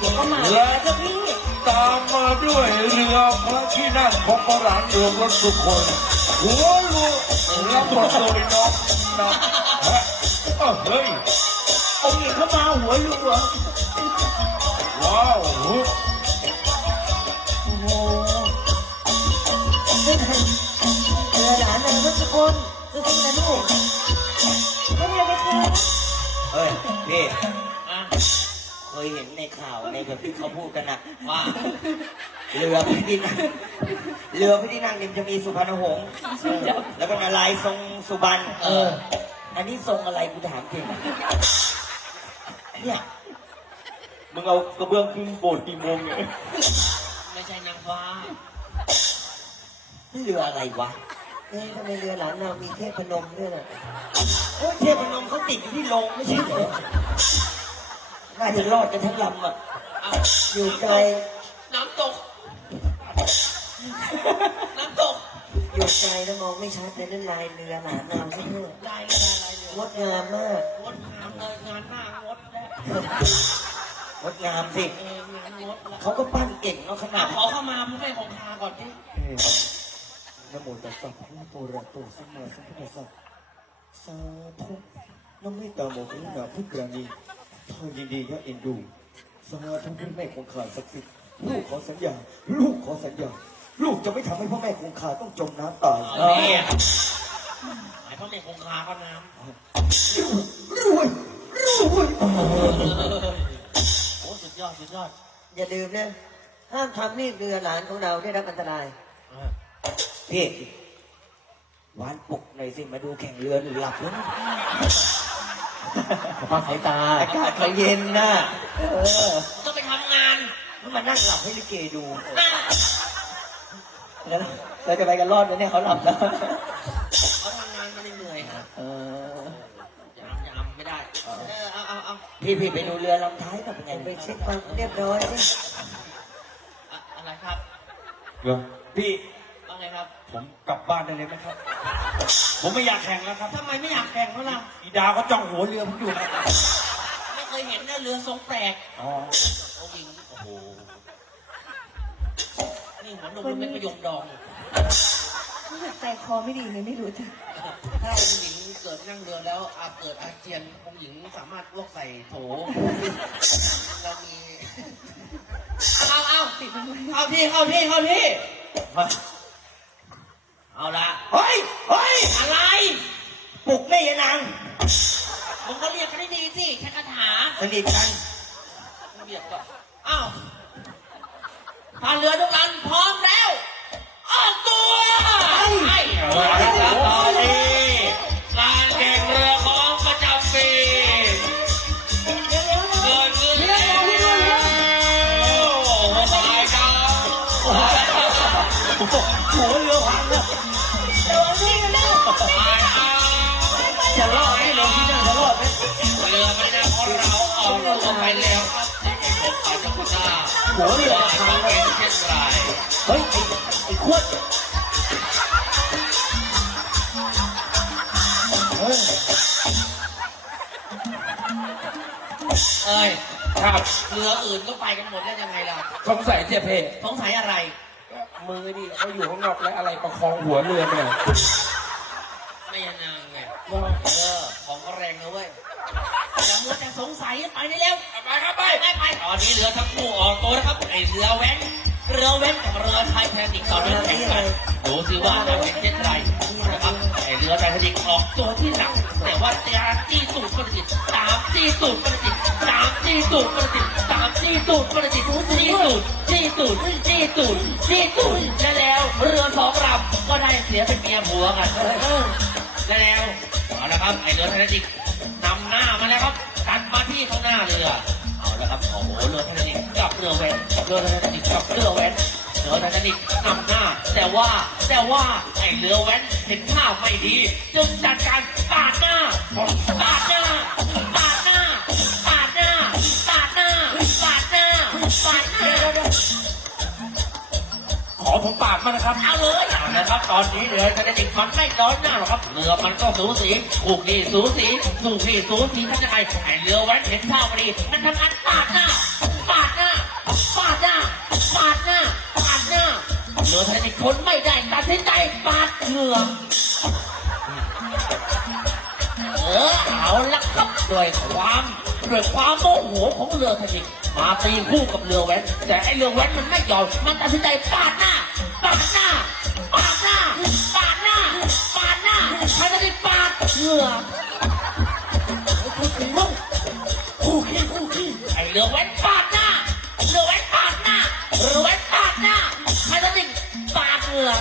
ก็มาและจ้าพี่ตามมาด้วยเรือพระที่นั่งของพระหลานหลวงรถสุคนหัวลูกรับบทโดยน้องนะฮะอ้าเฮ้ยองค์หญิงเข้ามาหัวลูกเหรอว้าว ยเห็นในข่าวในแบบที่เขาพูดกันนะว่าเรือพระที่นั่งเรือพระที่นั่งเนี่ยมันจะมีสุพรรณหงษ์แล้วก็นารายณ์ทรงสุบรรณเออ อันนี้ทรงอะไรกูถามจริงเนี่ยมึงเอากระเบื้องขึ้นโบสถ์กี่โมงเนี่ยไม่ใช่นางฟ้านี่เรืออะไรวะเอ๊ะทำไมเรือหลานนางมีเทพนมด้วยน่ะเอ้ยเทพนมเขาติดอยู่ที่โรงไม่ใช่เหรอ น่าจะรอดกันทั้งลำอะ เอาอยู่ไกล น้ำตก น้ำตก อยู่ไกลแล้วมองไม่ชัดเลยนั่นลายเรือหลานนางใช่ไหมได้ก็ได้อะไรเนี่ยงดงามมาก งดงามเลยงานหน้างดแล้วงดงามสิ เอองานงดแล้วเขาก็ปั้นเก่งเนาะขนาอะดขอเข้ามาพระแม่คงคาก่อนดินะโมตัสสะภะคะวะโตอะระหะโตสัมมาสัมพุทธัสสะสาธุน้ำไม่ตาโมกรุณาพุทธรานี ทอยินดียะเอ็นดูสาธุพระแม่คงคาศักดิ์สิทธิ์ลูกขอสัญญา ลูกขอสัญญา ลูกจะไม่ทำให้พ่อแม่คงคาต้องจมน้ำตายเอาเนี่ยหมายพระแม่คงคาก็น้รวยรวยำโอ้สุดยอด สุดยอดอย่าลืมนะห้ามทำให้เรือหลานของเราได้รับอันตราย เออพี่หวานปลุกหน่อยสิมาดูแข่งเรือหนูหลับแล้วนะ พักสายตาอากาศเขาเย็นนะเออต้องไปทำงานแล้วมานั่งหลับให้ลิเกดูน่าแล้วเราจะไปกันรอดไหมเนี่ยเขาหลับแล้วเขาทำงานมันเหนื่อยครับเออยามยามไม่ได้ เออเอาเอาเอาพี่พี่ไปดูเรือลำท้ายกับเป็นไงไปเช็คความเรียบร้อยสิอะอะไรครับเหรอพี่ว่าไงครับ ผมกลับบ้านได้เลยไหมครับ ผมไม่อยากแข่งแล้วครับทำไมไม่อยากแข่งเขาล่ะ อีดาเขาจ้องหัวเรือผมอยู่นะไม่เคยเห็นนะเรือทรงแปลกอ๋อองค์หญิงโอ้โหนี่หัวนมมันเป็นประโยคดองใจคอไม่ดีเลยไม่รู้จ้ะถ้าองค์หญิงเกิดนั่งเรือแล้วอาเกิดอาเจียนองค์หญิงสามารถลวกใส่โถเรามีเอาเอาติดมันไว้เข้าที่เข้าที่เข้าที่มา เอาละเฮ้ยเฮ้ยอะไรปลุกแม่ยานางมึงก็เรียกกันได้ดีสิแค่คาถาสนิทกันเรียกก่อนอ้าวทานเรือทุกลำพร้อมแล้วออกตัวไป หัวเรือว่าพังเป็แล้วนเช่นไรเฮ้ย ไอ้ไอ้ขวดเฮ้ยเอ้ยครับเรืออื่นก็ไปกันหมดแล้วยังไงล่ะสงสัยเจ๊เพสงสัยอะไร มือดิเขาอยู่ข้างนอกแล้วอะไรประคองหัวเรือเนี่ยไม่ยานางไงเออของก็แรงนะเว้ย อย่ามัวแต่สงสัยไปได้แล้วไปครับไปไปไปตอนนี้เรือทั้งคู่ออกตัวนะครับไอเรือแว้นเรือแว้นกับเรือไททานิกตอนนี้แข่งกันดูสิว่าจะเป็นเช่นไรนะครับไอเรือไททานิกออกตัวที่หนักแต่ว่าตามจี้ตูดมันติดตามจี้ตูดมันติดตามจี้ตูดมันติดตามจี้ตูดมันติดจี้ตูดจี้ตูดจี้ตูดจี้ตูดและแล้วเรือสองลำก็ได้เสียเป็นเมียผัวกันเออและแล้วเอาละครับไอเรือไททานิก นำหน้ามาแล้วครับตัดมาที่ข้างหน้าเรือ เอาละครับโอ้โหเรือไททานิกกับเรือแวนเรือไททานิกกับเรือแวนเรือไททานิกนำหน้า แต่ว่าแต่ว่าไอเรือแวนเห็นท่าไม่ดีจึงจัดการปาดหน้าปาดหน้า ขอผมปากมานะครับ เอาเลยนะครับ ตอนนี้เลยจะได้ติดมันไม่ร้อนหน้าหรอกครับเรือมันก็สูสีถูกดีสูสีถูกดีสูสีท่านจะไงไอเรือแว้นเห็นข้าพอดีมันทำอันปาดหน้าปาดหน้าปาดหน้าปาดหน้าปาดหน้าเรือไทยติดคนไม่ได้ตัดสินใจปาดเรือเออเอาละครับด้วยความด้วยความโมโหของเรือไทย มาตีคู่กับเรือแว้นแต่ไอเรือแว้นมันไม่ยอมมันตัดสินใจปาดหน้าปาดหน้าปาดหน้าปาดหน้าปาดหน้าไทยจะปาดเหงื่อคู่ขี้คู่ขี้ไอเรือแว้นปาดหน้าเรือแว้นปาดหน้าเรือแว้นปาดหน้าไทยจะปาดเหงื่อ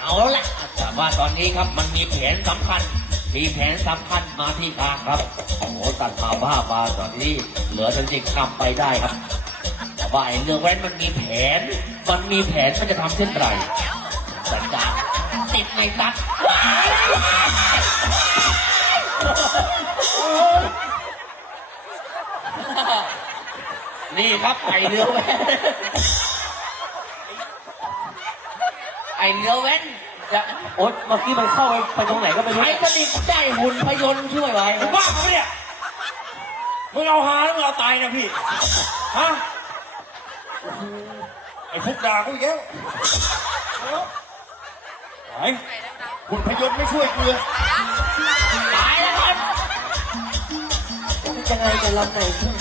เอาละแต่ว่าตอนนี้ครับมันมีแผนสำคัญ มีแผนสำคัญมาที่ทางครับ อ้โหตัดมาบ้ามาตอนนี้เหลือทันจิกนำไปได้ครับแต่ว่าไอ้เรื่องแว้นมันมีแผน มันมีแผนมันจะทำเช่นไรสัญญาณติดในตัดว้ายนี่ครับไอเรือแว้นไอเรือแว้นจะโอ๊ยเมื่อกี้มันเข้าไปไปตรงไหนก็ไม่รู้ไอ้กระดิกได้หุ่นพยนต์ช่วยไว้บ้าปะเนี่ย มึงเอาหาแล้วมึงเอาตายนะพี่ ฮะ ไอ้พวกด่ากูอีกแล้วไอ้หุ่นพยนต์ไม่ช่วยกูเลยตายแล้วครับยังไงจะลำไหนขึ้น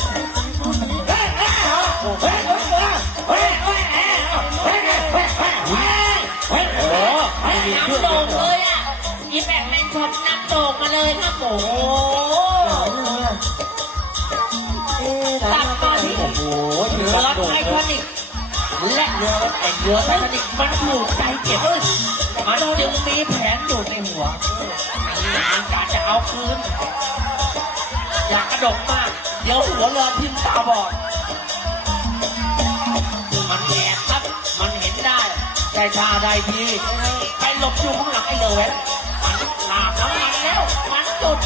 โอ้น้ำโด่งเลยอะอีแบบแมงชอตน้ำโด่งมาเลยครับโอ้ และเรือไอเรือไททานิกมันถูกใจเก็บมันจึงมีแผนอยู่ในหัวงานกาจะเอาคืน อยากกระดกมาก เดี๋ยวหัวเรือทิ่มตาบอด มันแอบครับ มันเห็นได้ใจชาได้ทีไปหลบอยู่ข้างหลังไอ้เรือแว้นมันลาบน้ำมันแล้ว มันจุด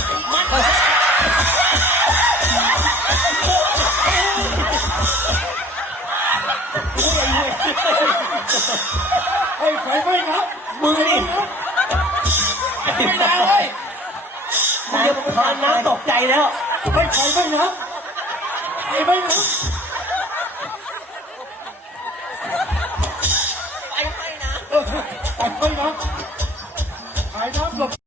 มือนี่ไม่ได้เลยเดี๋ยวพานน้ำตกใจแล้วไอ้ไฟไหม้นะไฟไหม้นะไปไปนะไฟไหม้นะหายน้ำหลบ